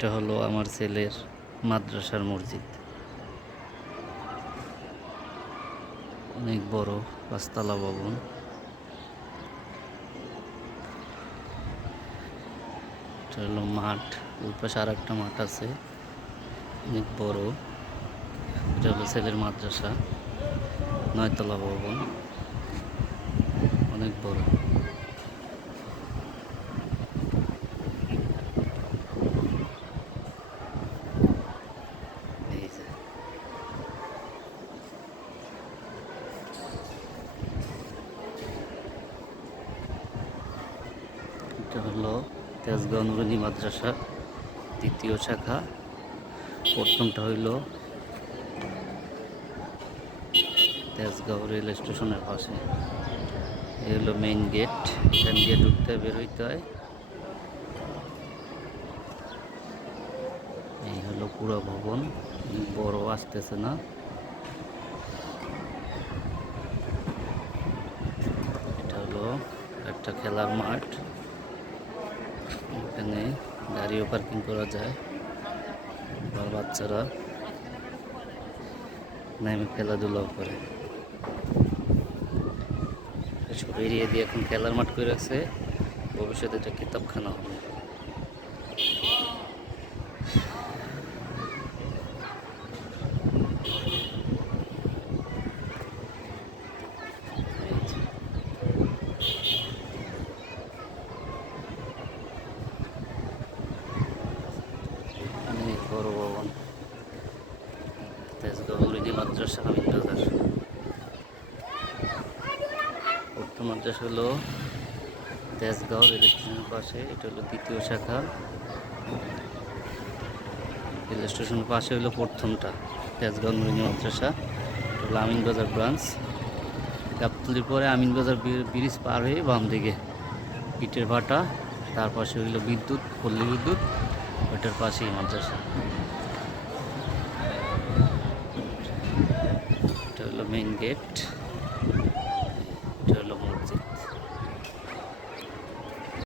এটা হলো আমার ছেলের মাদ্রাসার মসজিদ। অনেক বড় ৫ তলা ভবন। এটা হলো মাঠ, ওই পাশে আর একটা মাঠ আছে অনেক বড়। এটা হলো ছেলের মাদ্রাসা, ৯ তলা ভবন, অনেক বড়। এই যে এটা হলো তেজগাঁও নুরানি মাদ্রাসা দ্বিতীয় শাখা। প্রথমটা হইল তেজগাঁও রেল স্টেশনের পাশে। এই হলো মেইন গেট, এখান দিয়ে ঢুকতে বের হইতে হয়। এই হলো পুরো ভবন, বড় আসতেছে না। এটা হলো একটা খেলার মাঠ, এখানে গাড়িও পার্কিং করা যায়, আর বাচ্চারা নেমে খেলাধুলাও করে। সব এরিয়া দিয়ে এখন খেলার মাঠ করে রাখছে, ভবিষ্যতে এটা কিতাবখানা হবে। অনেক বড় ভবন, তেজগাঁও নুরানি মাদ্রাসা আমিনবাজার। প্রথম মাদ্রাসা হলো তেজগাঁও রেল স্টেশনের পাশে, এটা হলো দ্বিতীয় শাখা। রেল স্টেশনের পাশে হলো প্রথমটা তেজগাঁও নুরানি মাদ্রাসা, এটা হলো আমিনবাজার ব্রাঞ্চ। গাবতলির পরে আমিনবাজার ব্রিজ পার হয়ে বাম দিকে ইটের ভাটা, তার পাশে হইল বিদ্যুৎ, পল্লী বিদ্যুৎ, ওইটার পাশেই মাদ্রাসা। এটা হলো মেইন গেট।